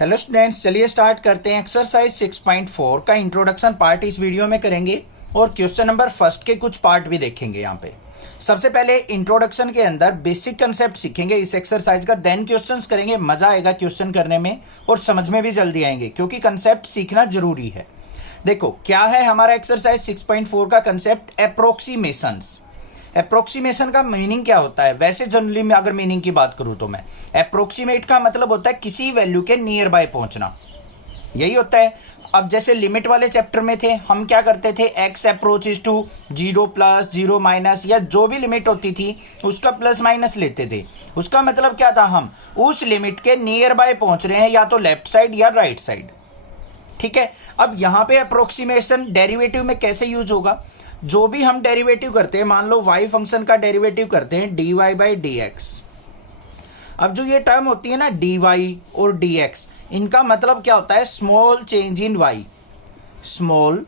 Hello students, चलिए start करते हैं। एक्सरसाइज 6.4 का इंट्रोडक्शन पार्ट इस वीडियो में करेंगे और क्वेश्चन नंबर फर्स्ट के कुछ पार्ट भी देखेंगे। यहाँ पे सबसे पहले इंट्रोडक्शन के अंदर बेसिक कंसेप्ट सीखेंगे इस एक्सरसाइज का, देन क्वेश्चंस करेंगे। मजा आएगा क्वेश्चन करने में और समझ में भी जल्दी आएंगे क्योंकि कंसेप्ट सीखना जरूरी है। देखो क्या है हमारा एक्सरसाइज 6.4 का कंसेप्ट, अप्रोक्सीमेशंस। अप्रोक्सीमेशन का मीनिंग क्या होता है? वैसे जनरली में अगर मीनिंग की बात करूं तो मैं अप्रोक्सीमेट का मतलब होता है किसी वैल्यू के नियर बाय पहुंचना, यही होता है। अब जैसे लिमिट वाले चैप्टर में थे, हम क्या करते थे, X approaches to 0 plus 0 minus या जो भी लिमिट होती थी उसका प्लस माइनस लेते थे। उसका मतलब क्या था, हम उस लिमिट के नियर बाय पहुंच रहे हैं, या तो लेफ्ट साइड या राइट साइड। ठीक है। अब यहां पे अप्रोक्सीमेशन डेरिवेटिव में कैसे यूज होगा? जो भी हम डेरिवेटिव करते हैं, मान लो y फंक्शन का डेरिवेटिव करते हैं dy बाई डी एक्स। अब जो ये टर्म होती है ना dy और dx, इनका मतलब क्या होता है, small change in y। Small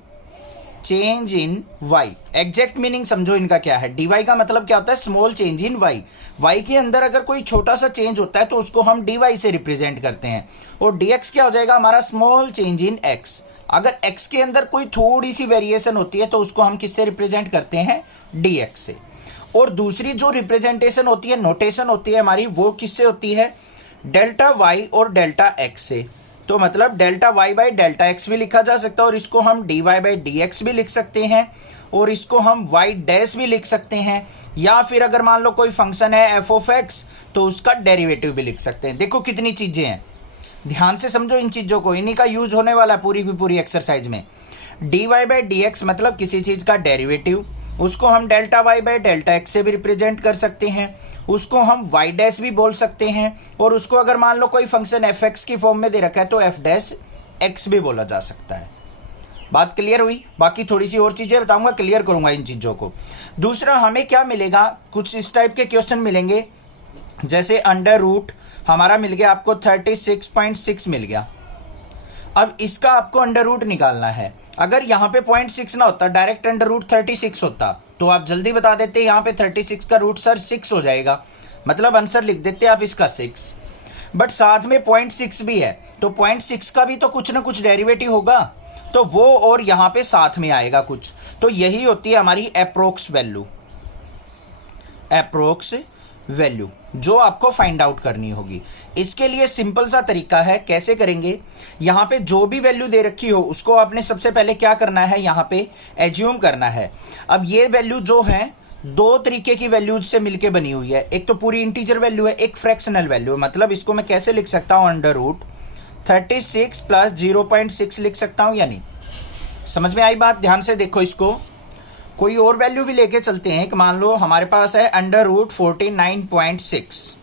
change in y, exact meaning समझो इनका क्या है। dy का मतलब क्या होता है, small change in y। y के अंदर अगर कोई छोटा सा चेंज होता है तो उसको हम dy से रिप्रेजेंट करते हैं। और dx क्या हो जाएगा हमारा, स्मॉल चेंज इन x। अगर x के अंदर कोई थोड़ी सी वेरिएशन होती है तो उसको हम किससे रिप्रेजेंट करते हैं, dx से। और दूसरी जो रिप्रेजेंटेशन होती है, नोटेशन होती है हमारी, वो किससे होती है, डेल्टा y और डेल्टा x से। तो मतलब delta y by delta x भी लिखा जा सकता है और इसको हम dy बाई डी एक्स भी लिख सकते हैं और इसको हम y डैश भी लिख सकते हैं। या फिर अगर मान लो कोई फंक्शन है f ऑफ x तो उसका डेरिवेटिव भी लिख सकते हैं। देखो कितनी चीजें हैं, ध्यान से समझो इन चीजों को, इन्हीं का यूज होने वाला है पूरी की पूरी एक्सरसाइज में। dy बाई डी एक्स मतलब किसी चीज का डेरिवेटिव, उसको हम delta y by delta x से भी रिप्रेजेंट कर सकते हैं, उसको हम y डैश भी बोल सकते हैं, और उसको अगर मान लो कोई फंक्शन f(x) की फॉर्म में दे रखा है तो f डैश x भी बोला जा सकता है। बात क्लियर हुई? बाकी थोड़ी सी और चीजें बताऊंगा, क्लियर करूंगा इन चीजों को। दूसरा हमें क्या मिलेगा, कुछ इस टाइप के क्वेश्चन मिलेंगे, जैसे अंडर रूट हमारा मिल गया आपको 36.6 मिल गया। अब इसका आपको अंडर रूट निकालना है। अगर यहाँ पे 0.6 ना होता, डायरेक्ट अंडर रूट 36 होता तो आप जल्दी बता देते, यहाँ पे 36 का रूट सर 6 हो जाएगा, मतलब आंसर लिख देते आप इसका 6। बट साथ में 0.6 भी है तो 0.6 का भी तो कुछ ना कुछ डेरिवेटिव होगा, तो वो और यहाँ पे साथ में आएगा कुछ। तो यही होती है हमारी अप्रोक्स वैल्यू। अप्रोक्स वैल्यू जो आपको फाइंड आउट करनी होगी। इसके लिए सिंपल सा तरीका है, कैसे करेंगे, यहां पे जो भी वैल्यू दे रखी हो उसको आपने सबसे पहले क्या करना है, यहां पे एज्यूम करना है। अब ये वैल्यू जो है दो तरीके की वैल्यूज से मिलके बनी हुई है, एक तो पूरी इंटीजर वैल्यू है, एक फ्रैक्शनल वैल्यू है। मतलब इसको मैं कैसे लिख सकता हूं, अंडर रूट 36 प्लस 0.6 लिख सकता हूं या नहीं? समझ में आई बात? ध्यान से देखो इसको। कोई और वैल्यू भी लेके चलते हैं कि मान लो हमारे पास है अंडर रूट 49.6।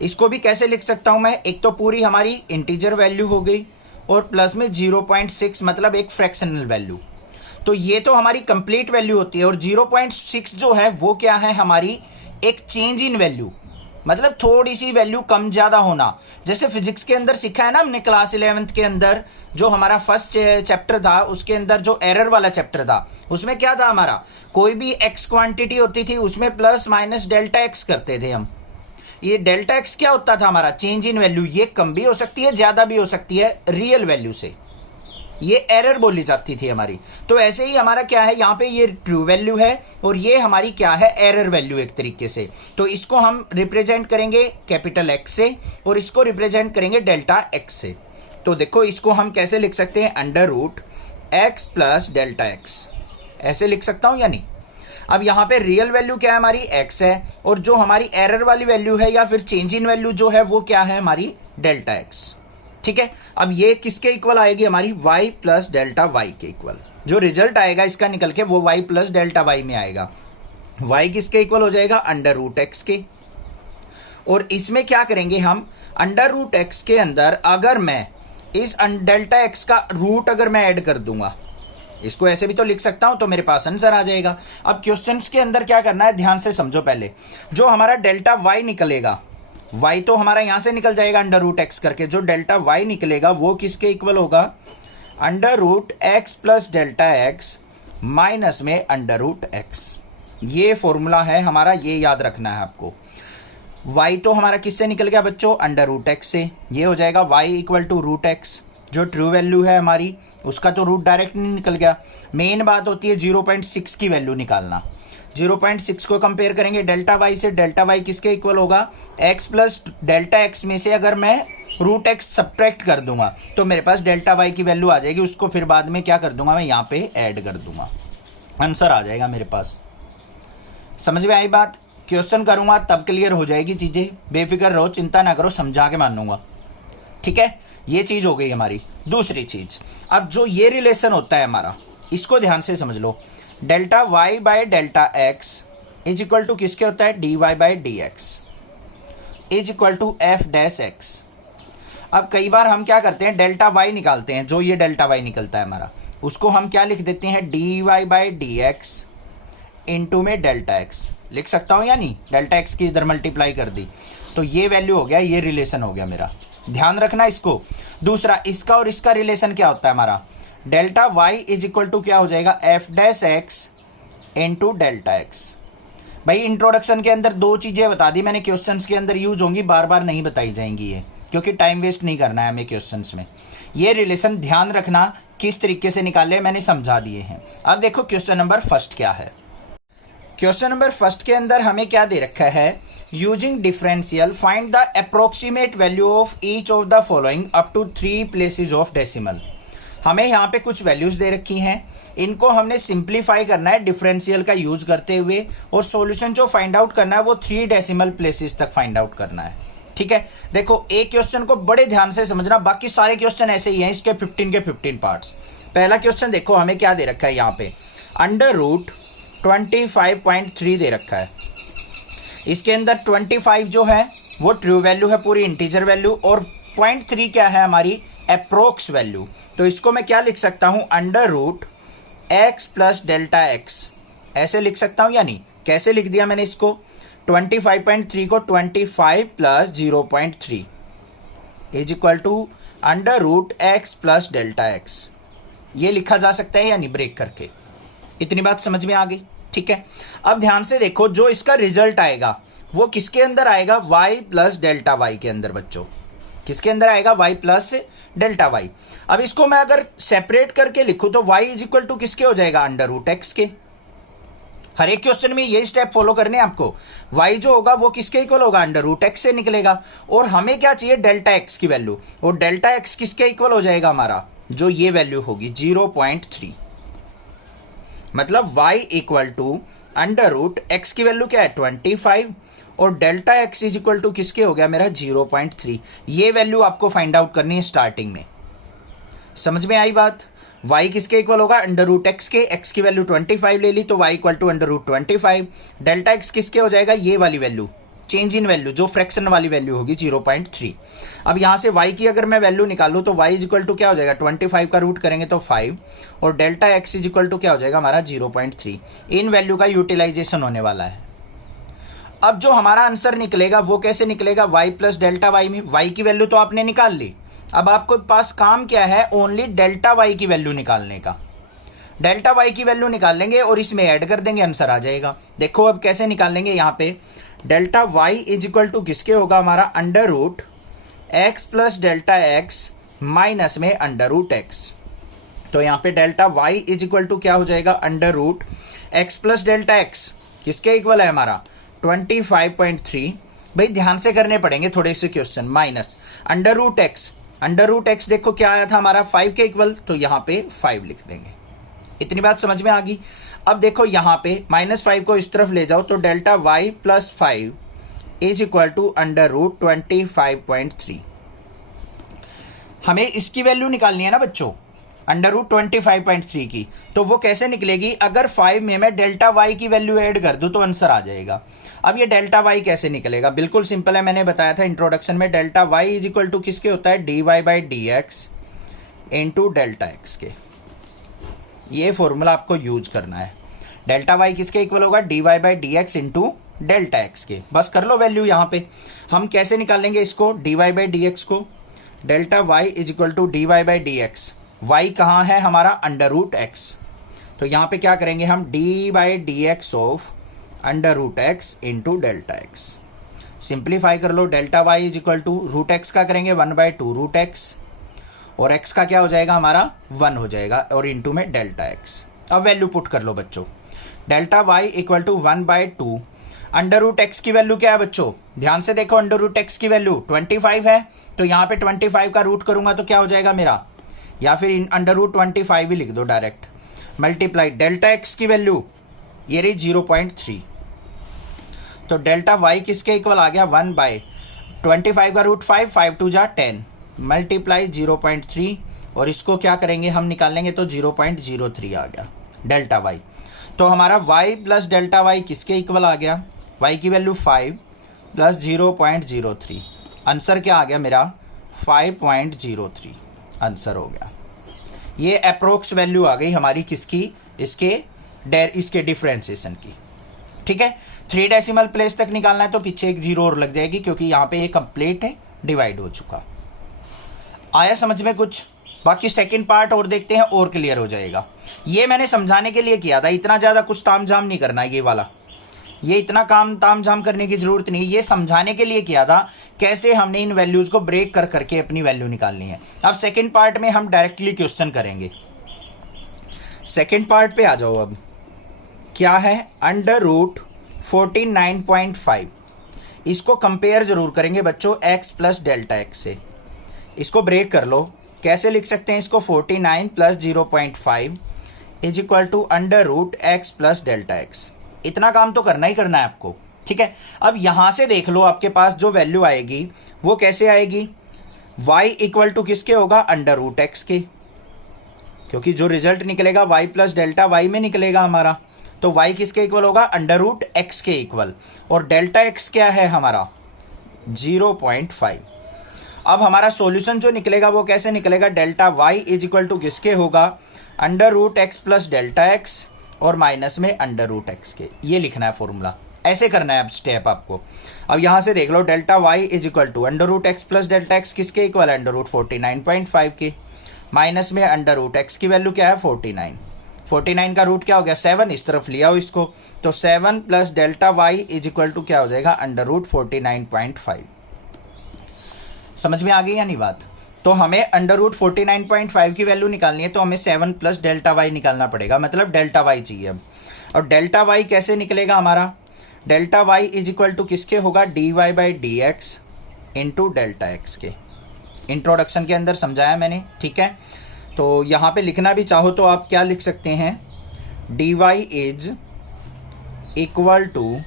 इसको भी कैसे लिख सकता हूं मैं, एक तो पूरी हमारी इंटीजर वैल्यू हो गई और प्लस में 0.6 मतलब एक फ्रैक्शनल वैल्यू। तो ये तो हमारी कंप्लीट वैल्यू होती है और 0.6 जो है वो क्या है, हमारी एक चेंज इन वैल्यू, मतलब थोड़ी सी वैल्यू कम ज्यादा होना। जैसे फिजिक्स के अंदर सीखा है ना हमने क्लास 11th के अंदर, जो हमारा फर्स्ट चैप्टर था उसके अंदर जो एरर वाला चैप्टर था, उसमें क्या था हमारा, कोई भी एक्स क्वांटिटी होती थी उसमें प्लस माइनस डेल्टा एक्स करते थे हम। ये डेल्टा एक्स क्या होता था हमारा, चेंज इन वैल्यू। ये कम भी हो सकती है, ज्यादा भी हो सकती है रियल वैल्यू से, ये एरर बोली जाती थी हमारी। तो ऐसे ही हमारा क्या है, यहाँ पे ये ट्रू वैल्यू है और ये हमारी क्या है, एरर वैल्यू एक तरीके से। तो इसको हम रिप्रेजेंट करेंगे कैपिटल एक्स से और इसको रिप्रेजेंट करेंगे डेल्टा एक्स से। तो देखो इसको हम कैसे लिख सकते हैं, under root x plus delta X, ऐसे लिख सकता हूं या नहीं? अब यहाँ पे रियल वैल्यू क्या है हमारी, एक्स है, और जो हमारी एरर वाली वैल्यू है या फिर चेंज इन वैल्यू जो है वो क्या है, हमारी डेल्टा एक्स। ठीक है। अब ये किसके इक्वल आएगी, हमारी y प्लस डेल्टा वाई के इक्वल। जो रिजल्ट आएगा इसका निकल के वो y प्लस डेल्टा वाई में आएगा। y किसके इक्वल हो जाएगा, अंडर रूट एक्स के। और इसमें क्या करेंगे हम, अंडर रूट एक्स के अंदर अगर मैं इस डेल्टा एक्स का रूट अगर मैं ऐड कर दूंगा, इसको ऐसे भी तो लिख सकता हूं, तो मेरे पास आंसर आ जाएगा। अब क्वेश्चंस के अंदर क्या करना है, ध्यान से समझो। पहले जो हमारा डेल्टा वाई निकलेगा, y तो हमारा यहां से निकल जाएगा अंडर रूट एक्स करके, जो डेल्टा y निकलेगा वो किसके इक्वल होगा, under root x plus delta x minus में अंडर रूट एक्स। ये फॉर्मूला है हमारा, ये याद रखना है आपको। y तो हमारा किससे निकल गया बच्चों, अंडर रूट एक्स से। ये हो जाएगा y equal to root X, जो ट्रू वैल्यू है हमारी उसका तो रूट डायरेक्ट नहीं निकल गया। मेन बात होती है 0.6 की वैल्यू निकालना। 0.6 को कंपेयर करेंगे डेल्टा वाई से। डेल्टा वाई किसके इक्वल होगा, x प्लस डेल्टा एक्स में से अगर मैं रूट एक्स सब्ट्रैक्ट कर दूंगा तो मेरे पास डेल्टा वाई की वैल्यू आ जाएगी। उसको फिर बाद में क्या कर दूंगा, मैं यहाँ पे ऐड कर दूंगा, आंसर आ जाएगा मेरे पास। समझ में आई बात। क्वेश्चन करूंगा तब क्लियर हो जाएगी चीज़ें, बेफिक्र रहो, चिंता ना करो, समझा के मानूंगा। ठीक है, ये चीज़ हो गई हमारी। दूसरी चीज़, अब जो ये रिलेशन होता है हमारा, इसको ध्यान से समझ लो। Delta y by delta x is equal to किसके होता है, d Y by D x is equal to f dash x. अब कई बार हम क्या करते हैं, डेल्टा वाई निकालते हैं, जो ये डेल्टा वाई निकलता है हमारा, उसको हम क्या लिख देते हैं, D Y by D x into में डेल्टा एक्स लिख सकता हूँ या नहीं। डेल्टा एक्स की इधर मल्टीप्लाई कर दी तो ये वैल्यू हो गया, ये रिलेशन हो गया मेरा, ध्यान रखना इसको। दूसरा, इसका और इसका रिलेशन क्या होता है हमारा, delta Y is equal to क्या हो जाएगा, F dash X into delta X. भाई इंट्रोडक्शन के अंदर दो चीज़ें बता दी मैंने, क्वेश्चंस के अंदर यूज होंगी, बार बार नहीं बताई जाएंगी ये, क्योंकि टाइम वेस्ट नहीं करना है हमें क्वेश्चंस में। ये रिलेशन ध्यान रखना किस तरीके से निकाले, मैंने समझा दिए हैं। अब देखो क्वेश्चन नंबर फर्स्ट क्या है। क्वेश्चन नंबर फर्स्ट के अंदर हमें क्या दे रखा है, using differential find the approximate value of each of the following up to 3 places of decimal. हमें यहाँ पे कुछ वैल्यूज दे रखी हैं, इनको हमने सिंप्लीफाई करना है डिफरेंशियल का यूज करते हुए, और सॉल्यूशन जो फाइंड आउट करना है वो 3 डेसिमल प्लेसेस तक फाइंड आउट करना है। ठीक है, देखो एक क्वेश्चन को बड़े ध्यान से समझना, बाकी सारे क्वेश्चन ऐसे ही हैं, इसके 15 के 15 पार्ट्स। पहला क्वेश्चन देखो हमें क्या दे रखा है, यहाँ पे अंडर रूट 25.3 दे रखा है। इसके अंदर 25 जो है वो ट्रू वैल्यू है, पूरी इंटीजर वैल्यू, और 0.3 क्या है हमारी अप्रोक्स वैल्यू। तो इसको मैं क्या लिख सकता हूं, under root x plus delta X, ऐसे लिख सकता हूं या नहीं। कैसे लिख दिया मैंने इसको, 25.3 को 25 plus 0.3 is equal to under root x plus delta x, ये लिखा जा सकता है या नहीं ब्रेक करके। इतनी बात समझ में आ गई। ठीक है, अब ध्यान से देखो, जो इसका रिजल्ट आएगा वो किसके अंदर आएगा, y प्लस डेल्टा वाई के अंदर बच्चों। किसके अंदर आएगा, y प्लस डेल्टा वाई। अब इसको मैं अगर सेपरेट करके लिखूं तो y इज इक्वल टू किसके हो जाएगा, अंडर रूट एक्स के। हर एक क्वेश्चन में यही स्टेप फॉलो करने हैं आपको। y जो होगा वो किसके इक्वल होगा, अंडर रूट एक्स से निकलेगा, और हमें क्या चाहिए, डेल्टा एक्स की वैल्यू, और डेल्टा एक्स किसके इक्वल हो जाएगा हमारा, जो ये वैल्यू होगी 0.3। मतलब y equal to under root x की वैल्यू क्या है 25, और delta x is equal to किसके हो गया मेरा 0.3। ये वैल्यू आपको फाइंड आउट करनी है स्टार्टिंग में। समझ में आई बात। y किसके इक्वल होगा, अंडर रूट एक्स के, x की वैल्यू 25 ले ली तो y equal to under root 25। Delta x किसके हो जाएगा, ये वाली वैल्यू, चेंज इन वैल्यू, जो फ्रैक्शन वाली वैल्यू होगी 0.3। अब यहां से y की अगर मैं वैल्यू निकालूं तो y इज इक्वल टू क्या हो जाएगा, 25 का रूट करेंगे तो 5, और delta x is equal to क्या हो जाएगा हमारा 0.3। इन वैल्यू का यूटिलाइजेशन होने वाला है। अब जो हमारा आंसर निकलेगा वो कैसे निकलेगा, y प्लस डेल्टा वाई में। y की वैल्यू तो आपने निकाल ली, अब आपको पास काम क्या है, ओनली डेल्टा y की वैल्यू निकालने का। डेल्टा y की वैल्यू निकाल लेंगे और इसमें ऐड कर देंगे, आंसर आ जाएगा। देखो अब कैसे निकालेंगे, यहाँ पे delta y is equal to किसके होगा हमारा, under root x plus delta x minus में अंडर रूट एक्स। तो यहाँ पे delta y is equal to क्या हो जाएगा, under root x plus delta x किसके इक्वल है हमारा 25.3। भाई ध्यान से करने पड़ेंगे थोड़े से question, minus under root x. Under root x देखो क्या आया था हमारा 5 के इक्वल, तो यहाँ पे 5 लिख देंगे। इतनी बात समझ में आ गई। अब देखो यहाँ पे -5 को इस तरफ ले जाओ तो delta y plus 5 is equal to under root 25.3। हमें इसकी वैल्यू निकालनी है ना बच्चों, अंडर रूट 25.3 की। तो वो कैसे निकलेगी, अगर 5 में मैं डेल्टा y की वैल्यू ऐड कर दूं तो आंसर आ जाएगा। अब ये डेल्टा y कैसे निकलेगा, बिल्कुल सिंपल है, मैंने बताया था इंट्रोडक्शन में। Delta y is equal to किसके होता है, dy by d x into delta x के। ये फॉर्मूला आपको यूज करना है। डेल्टा y किसके इक्वल होगा, dy by d x into delta x के। बस कर लो वैल्यू। यहाँ पे हम कैसे निकालेंगे इसको, dy बाई डी एक्स को, delta y is equal to dy by d x. y कहाँ है हमारा, अंडर रूट एक्स। तो यहाँ पे क्या करेंगे हम, d by d x of under root x into delta x. Simplify कर लो, delta Y is equal to root x का करेंगे 1/2 रूट एक्स, और एक्स का क्या हो जाएगा हमारा 1 हो जाएगा, और इंटू में डेल्टा एक्स। अब वैल्यू पुट कर लो बच्चों, delta y equal to 1/2 under root x की वैल्यू क्या है बच्चों, ध्यान से देखो, अंडर रूट एक्स की वैल्यू 25 है, तो यहाँ पे 25 का रूट करूंगा तो क्या हो जाएगा मेरा, या फिर अंडर रूट 25 ही लिख दो डायरेक्ट, मल्टीप्लाई डेल्टा एक्स की वैल्यू ये रही 0.3, तो डेल्टा वाई किसके इक्वल आ गया 1/25 का रूट 5, 5 2 जा 10, मल्टीप्लाई 0.3, और इसको क्या करेंगे हम निकालेंगे तो 0.03 आ गया डेल्टा वाई। तो हमारा y प्लस डेल्टा वाई किसके इक्वल आ गया, y की वैल्यू 5 प्लस 0.03, आंसर क्या आ गया मेरा 5.03 आंसर हो गया। ये अप्रोक्स वैल्यू आ गई हमारी किसकी, इसके डिफरेंशिएशन की। ठीक है, 3 डेसिमल प्लेस तक निकालना है तो पीछे एक जीरो और लग जाएगी, क्योंकि यहाँ पे ये कंप्लीट है, डिवाइड हो चुका। आया समझ में कुछ? बाकी सेकंड पार्ट और देखते हैं और क्लियर हो जाएगा। ये मैंने समझाने के लिए किया था, इतना ज़्यादा कुछ तामझाम नहीं करना है, ये वाला ये इतना काम तामझाम करने की जरूरत नहीं, ये समझाने के लिए किया था कैसे हमने इन वैल्यूज को ब्रेक कर करके अपनी वैल्यू निकालनी है। अब सेकंड पार्ट में हम डायरेक्टली क्वेश्चन करेंगे। सेकंड पार्ट पे आ जाओ। अब क्या है, अंडर रूट 49.5, इसको कंपेयर जरूर करेंगे बच्चों x प्लस डेल्टा एक्स से। इसको ब्रेक कर लो, कैसे लिख सकते हैं इसको, 49 plus 0.5 is equal to under root x plus delta x. इतना काम तो करना ही करना है आपको। ठीक है, अब यहां से देख लो आपके पास जो वैल्यू आएगी वो कैसे आएगी, y इक्वल टू किसके होगा, अंडर रूट एक्स के, क्योंकि जो रिजल्ट निकलेगा y प्लस डेल्टा वाई में निकलेगा हमारा, तो y किसके इक्वल होगा, अंडर रूट एक्स के इक्वल, और डेल्टा एक्स क्या है हमारा 0.5। अब हमारा सॉल्यूशन जो निकलेगा वो कैसे निकलेगा, delta y is equal to किसके होगा, under root x plus delta x और माइनस में अंडर रूट एक्स के। ये लिखना है फॉर्मूला, ऐसे करना है अब स्टेप आपको। अब यहां से देख लो, delta y is equal to under root x plus delta x किसके इक्वल है, अंडर रूट 49.5 के, माइनस में अंडर रूट एक्स की वैल्यू क्या है 49, 49 का रूट क्या हो गया 7, इस तरफ लिया हो इसको, तो 7 plus delta y is equal to क्या हो जाएगा, अंडर रूट 49.5। समझ में आ गई या नहीं बात? तो हमें अंडर रूट 49.5 की वैल्यू निकालनी है, तो हमें 7 प्लस डेल्टा वाई निकालना पड़ेगा, मतलब डेल्टा वाई चाहिए अब। और डेल्टा वाई कैसे निकलेगा हमारा, delta Y is equal to किसके होगा, dy by d x into delta x के। इंट्रोडक्शन के अंदर समझाया मैंने। ठीक है, तो यहाँ पे लिखना भी चाहो तो आप क्या लिख सकते हैं, dy is equal to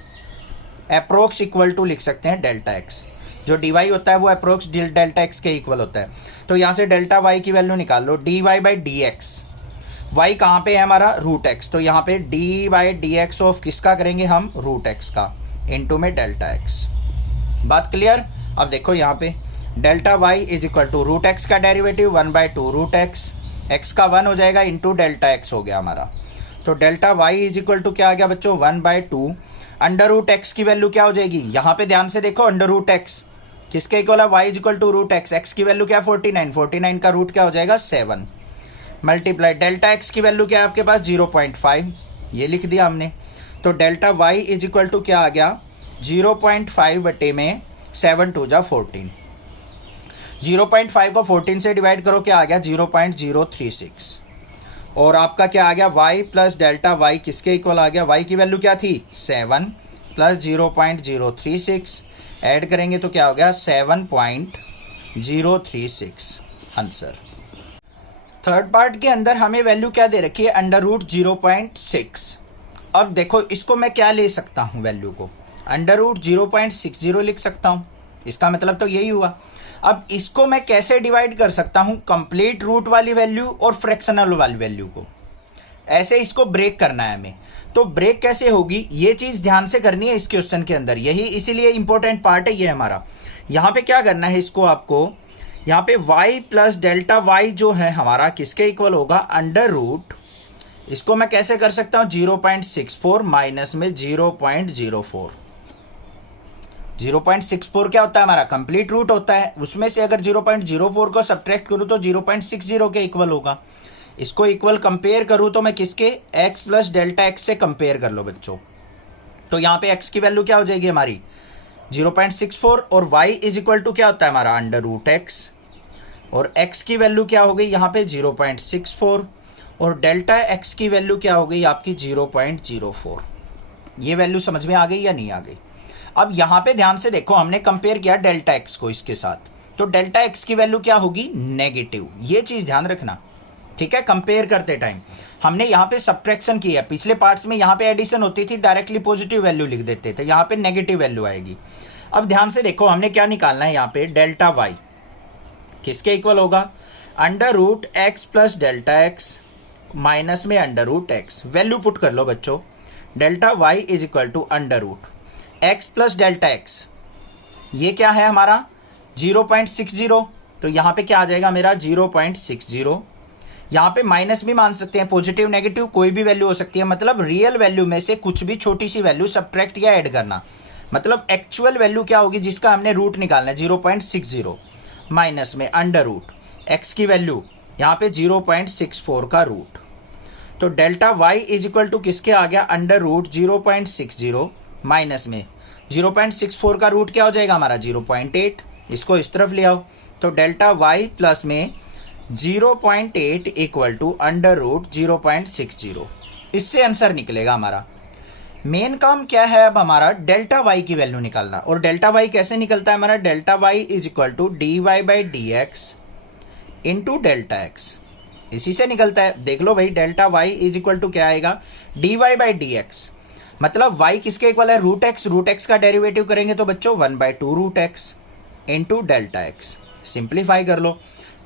approx equal to लिख सकते हैं डेल्टा एक्स। जो dy होता है वो अप्रोक्स डेल्टा एक्स के इक्वल होता है। तो यहाँ से डेल्टा y की वैल्यू निकाल लो, dy by d x, y कहाँ पे है हमारा रूट एक्स, तो यहाँ पे dy by d x of किसका करेंगे हम, रूट एक्स का, इनटू में डेल्टा एक्स। बात क्लियर? अब देखो यहाँ पे delta y is equal to root x का डेरिवेटिव 1/2 रूट एक्स, एक्स का 1 हो जाएगा इंटू डेल्टा एक्स हो गया हमारा। तो delta y is equal to क्या आ गया बच्चों, 1/2 अंडर रूट एक्स की वैल्यू क्या हो जाएगी, यहाँ पे ध्यान से देखो, अंडर रूट एक्स किसके इक्वल है, y is equal to root x, x की वैल्यू क्या है 49, 49 का रूट क्या हो जाएगा 7, मल्टीप्लाई डेल्टा एक्स की वैल्यू क्या है आपके पास 0.5, ये लिख दिया हमने। तो delta y is equal to क्या आ गया 0.5 बटे में 7 2 जा 14, 0.5 को 14 से डिवाइड करो, क्या आ गया 0.036, और आपका क्या आ गया y प्लस डेल्टा y किसके इक्वल आ गया, y की वैल्यू क्या थी 7 प्लस 0.036 ऐड करेंगे तो क्या हो गया 7.036 आंसर। थर्ड पार्ट के अंदर हमें वैल्यू क्या दे रखी है, अंडर रूट 0.6। अब देखो इसको मैं क्या ले सकता हूँ, वैल्यू को अंडर रूट 0.60 लिख सकता हूँ, इसका मतलब तो यही हुआ। अब इसको मैं कैसे डिवाइड कर सकता हूँ, कंप्लीट रूट वाली वैल्यू और फ्रैक्शनल वाली वैल्यू को, ऐसे इसको ब्रेक करना है हमें। तो ब्रेक कैसे होगी, ये चीज ध्यान से करनी है इस क्वेश्चन के अंदर, यही इसीलिए इंपॉर्टेंट पार्ट है ये हमारा। यहाँ पे क्या करना है इसको आपको, यहाँ पे y प्लस डेल्टा वाई जो है हमारा किसके इक्वल होगा, अंडर रूट, इसको मैं कैसे कर सकता हूँ 0.64 माइनस में 0.04। 0.64 क्या होता है हमारा, कंप्लीट रूट होता है, उसमें से अगर 0.04 को सब्ट्रैक्ट करूँ तो 0.60 के इक्वल होगा। इसको इक्वल कंपेयर करूँ तो मैं किसके, x प्लस डेल्टा एक्स से कंपेयर कर लो बच्चों। तो यहाँ पे x की वैल्यू क्या हो जाएगी हमारी 0.64 और y इज इक्वल टू क्या होता है हमारा अंडर रूट x, और x की वैल्यू क्या हो गई यहाँ पे 0.64 और डेल्टा x की वैल्यू क्या हो गई आपकी 0.04। ये वैल्यू समझ में आ गई या नहीं आ गई? अब यहाँ पे ध्यान से देखो, हमने कंपेयर किया डेल्टा x को इसके साथ, तो डेल्टा x की वैल्यू क्या होगी? नेगेटिव। ये चीज ध्यान रखना, ठीक है। कंपेयर करते टाइम हमने यहाँ पे सब्ट्रैक्शन की है, पिछले पार्ट्स में यहाँ पे एडिशन होती थी, डायरेक्टली पॉजिटिव वैल्यू लिख देते थे, यहाँ पे नेगेटिव वैल्यू आएगी। अब ध्यान से देखो, हमने क्या निकालना है यहाँ पे? डेल्टा वाई किसके इक्वल होगा? Under root x plus delta x minus में under root x. Value put कर लो बच्चों, delta Y is equal to under root x plus delta x, ये क्या है हमारा 0.60, तो यहाँ पे क्या आ जाएगा मेरा 0.60। यहाँ पे माइनस भी मान सकते हैं, पॉजिटिव नेगेटिव कोई भी वैल्यू हो सकती है, मतलब रियल वैल्यू में से कुछ भी छोटी सी वैल्यू सब्ट्रैक्ट या ऐड करना, मतलब एक्चुअल वैल्यू क्या होगी जिसका हमने रूट निकालना है 0.60 माइनस में अंडर रूट एक्स की वैल्यू यहाँ पे 0.64 का रूट। तो delta Y is equal to किसके आ गया? अंडर रूट 0.60 माइनस में 0.64 का रूट क्या हो जाएगा हमारा 0.8। इसको इस तरफ ले आओ, तो डेल्टा वाई प्लस में 0.8 इक्वल टू अंडर रूट 0.60। इससे आंसर निकलेगा हमारा। मेन काम क्या है अब हमारा? डेल्टा वाई की वैल्यू निकालना। और डेल्टा वाई कैसे निकलता है हमारा? Delta Y is equal to d y by d x into delta x, इसी से निकलता है। देख लो भाई, delta Y is equal to क्या आएगा? D y by d x, मतलब y किसके इक्वल है? Root x. रूट एक्स का डेरिवेटिव करेंगे तो बच्चों 1/2 root x into delta x. Simplify कर लो,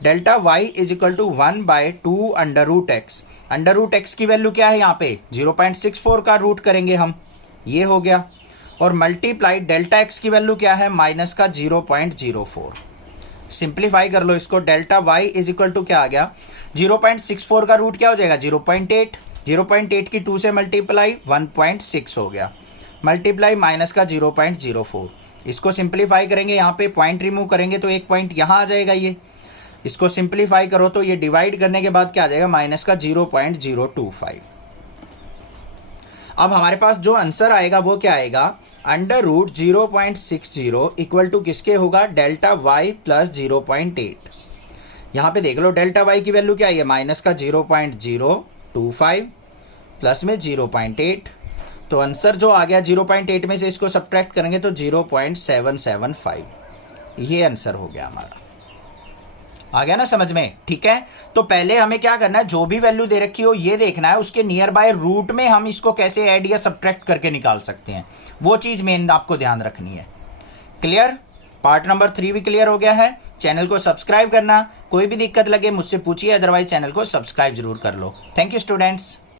delta Y is equal to 1/2 under root x. Under root x की वैल्यू क्या है यहाँ पे? 0.64 का रूट करेंगे हम, ये हो गया, और मल्टीप्लाई डेल्टा एक्स की वैल्यू क्या है? माइनस का 0.04। सिंप्लीफाई कर लो इसको, delta Y is equal to क्या आ गया? 0.64 का रूट क्या हो जाएगा? 0.8। 0.8 की 2 से मल्टीप्लाई 1.6 हो गया, मल्टीप्लाई माइनस का 0.04। इसको सिंप्लीफाई करेंगे, यहाँ पे पॉइंट रिमूव करेंगे तो एक पॉइंट यहाँ आ जाएगा। ये इसको सिंप्लीफाई करो तो ये डिवाइड करने के बाद क्या आ जाएगा? माइनस का 0.025। अब हमारे पास जो आंसर आएगा वो क्या आएगा? अंडर रूट 0.60 इक्वल टू किसके होगा? Delta y plus 0.8। यहाँ पे देख लो, डेल्टा वाई की वैल्यू क्या है? माइनस का 0.025 प्लस में 0.8, तो आंसर जो आ गया 0.8 में से इसको सब्ट्रैक्ट करेंगे तो 0.775। ये आंसर हो गया हमारा। आ गया ना समझ में? ठीक है, तो पहले हमें क्या करना है? जो भी वैल्यू दे रखी हो ये देखना है उसके नियर बाय रूट में हम इसको कैसे ऐड या सब्ट्रैक्ट करके निकाल सकते हैं, वो चीज मेन आपको ध्यान रखनी है। क्लियर? पार्ट नंबर 3 भी क्लियर हो गया है। चैनल को सब्सक्राइब करना, कोई भी दिक्कत लगे मुझसे पूछिए, अदरवाइज चैनल को सब्सक्राइब जरूर कर लो। Thank you students.